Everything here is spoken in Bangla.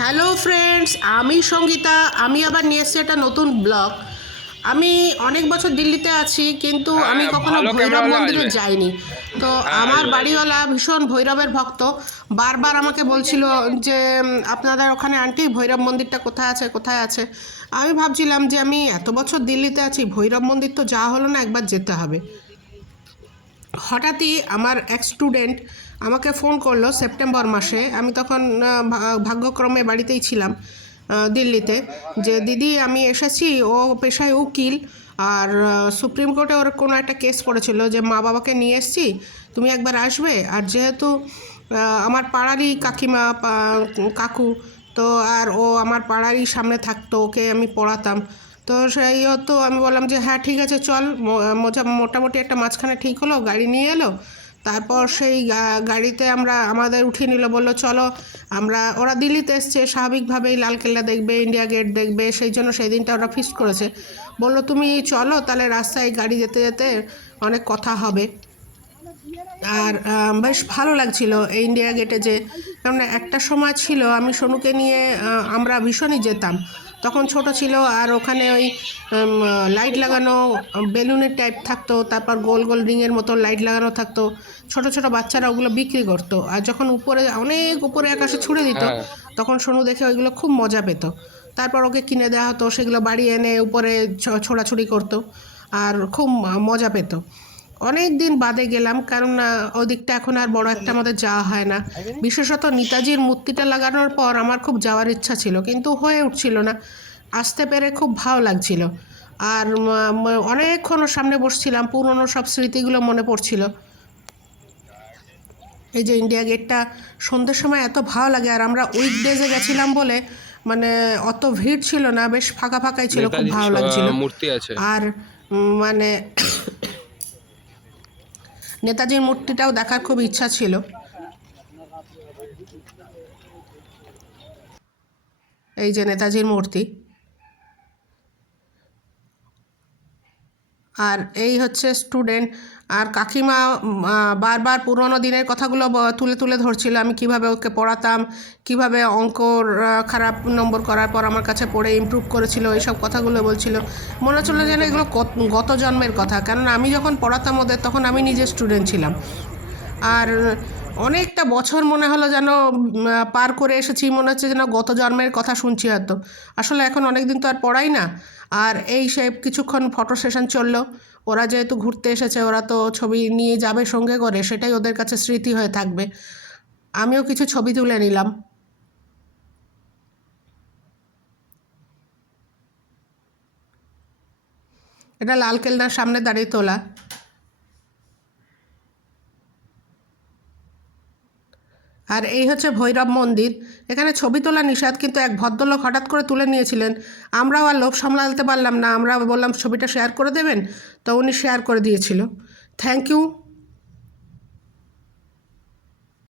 হ্যালো ফ্রেন্ডস, আমি সঙ্গীতা। আমি আবার নিয়ে এসেছি একটা নতুন ব্লগ। আমি অনেক বছর দিল্লিতে আছি, কিন্তু আমি হ্যাঁ, কখনো ভালো ভৈরব ক্যামেরাওয়ালা মন্দিরে আসবে। যাইনি। তো হ্যাঁ, আমার আসবে আসবে। বাড়িওয়ালা ভীষণ ভৈরবের ভক্ত। বারবার আমাকে বলছিল যে আপনাদের ওখানে আন্টি ভৈরব মন্দিরটা কোথায় আছে, কোথায় আছে। আমি ভাবছিলাম যে আমি এত বছর দিল্লিতে আছি, ভৈরব মন্দির তো যাওয়া হলো না, একবার যেতে হবে। হঠাৎই আমার এক স্টুডেন্ট আমাকে ফোন করলো সেপ্টেম্বর মাসে। আমি তখন ভাগ্যক্রমে বাড়িতেই ছিলাম, দিল্লিতে। যে দিদি আমি এসেছি, ও পেশায় উকিল। আর সুপ্রিম কোর্টে ওর কোনো একটা কেস পড়েছিল যে মা বাবাকে নিয়ে এসেছি, তুমি একবার আসবে। আর যেহেতু আমার পাড়ারই কাকিমা, কাকু, তো আর ও আমার পাড়ারই সামনে থাকতো, ওকে আমি পড়াতাম। তো সেই তো আমি বললাম যে হ্যাঁ ঠিক আছে চল। মোটামুটি একটা মাঝখানে ঠিক হলো, গাড়ি নিয়ে এলো। তারপর সেই গাড়িতে আমাদের উঠিয়ে নিল, বললো চলো। ওরা দিল্লিতে এসছে, স্বাভাবিকভাবেই লালকেল্লা দেখবে, ইন্ডিয়া গেট দেখবে, সেই জন্য সেই দিনটা ওরা ফিক্সড করেছে। বললো তুমি চলো, তাহলে রাস্তায় গাড়ি যেতে যেতে অনেক কথা হবে। আর বেশ ভালো লাগছিল এই ইন্ডিয়া গেটে যে, কারণ একটা সময় ছিল আমি সোনুকে নিয়ে আমরা ভীষণই যেতাম। তখন ছোট ছিল, আর ওখানে ওই লাইট লাগানো বেলুনের টাইপ থাকতো, তারপর গোল গোল রিংয়ের মতো লাইট লাগানো থাকতো। ছোট ছোট বাচ্চারা ওগুলো বিক্রি করতো, আর যখন উপরে অনেক উপরে আকাশে ছুড়ে দিত, হ্যাঁ, তখন সোনু দেখে ওইগুলো খুব মজা পেত। তারপর ওকে কিনে দেওয়া হতো, সেগুলো বাড়ি এনে উপরে ছোড়াছুড়ি করতো, আর খুব মজা পেত। অনেক দিন বাদে গেলাম, কারণ ওদিকটা এখন আর বড় একটা আমাদের যাওয়া হয় না। বিশেষত নেতাজির মূর্তিটা লাগানোর পর আমার খুব যাওয়ার ইচ্ছা ছিল, কিন্তু হয়ে উঠছিল না। আসতে পেরে খুব ভালো লাগছিল। আর অনেকক্ষণ ওর সামনে বসছিলাম, পুরনো সব স্মৃতিগুলো মনে পড়ছিল। এই যে ইন্ডিয়া গেটটা সন্ধ্যের সময় এত ভালো লাগে, আর আমরা উইকডেজে গেছিলাম বলে মানে অত ভিড় ছিল না, বেশ ফাঁকা ফাঁকাই ছিল, খুব নেতাজির ভালো লাগছিল। মূর্তি আছে। আর মানে নেতাজির মূর্তিটাও দেখার খুব ইচ্ছা ছিল। এই যে নেতাজির মূর্তি। আর এই হচ্ছে স্টুডেন্ট। আর কাকিমা বারবার পুরোনো দিনের কথাগুলো তুলে তুলে ধরছিল, আমি কিভাবে ওকে পড়াতাম, কিভাবে অঙ্ক খারাপ নম্বর করার পর আমার কাছে পড়ে ইমপ্রুভ করেছিল, এইসব কথাগুলো বলছিল। মনে হচ্ছিল যেন এগুলো গত জন্মের কথা, কারণ আমি যখন পড়াতাম ওদের তখন আমি নিজে স্টুডেন্ট ছিলাম। আর অনেকটা বছর মনে হলো যেন পার করে এসেছি, মনে হচ্ছে যেন গত জন্মের কথা শুনছি হয়তো। আসলে এখন অনেক দিন তো আর পড়াই না। আর এই সে কিছুক্ষণ ফটো সেশন চললো। ওরা যেহেতু ঘুরতে এসেছে, ওরা তো ছবি নিয়ে যাবে সঙ্গে করে, সেটাই ওদের কাছে স্মৃতি হয়ে থাকবে। আমিও কিছু ছবি তুলে নিলাম। এটা লালকেল্লার সামনে দাঁড়িয়ে তোলা। আর এই হচ্ছে ভৈরব মন্দির। এখানে ছবি তোলা নিষেধ, কিন্তু এক ভদ্রলোক হঠাৎ করে তুলে নিয়েছিলেন। আমরাও আর লোভ সামলাতে পারলাম না, আমরা বললাম ছবিটা শেয়ার করে দেবেন, তো উনি শেয়ার করে দিয়েছিল। Thank you.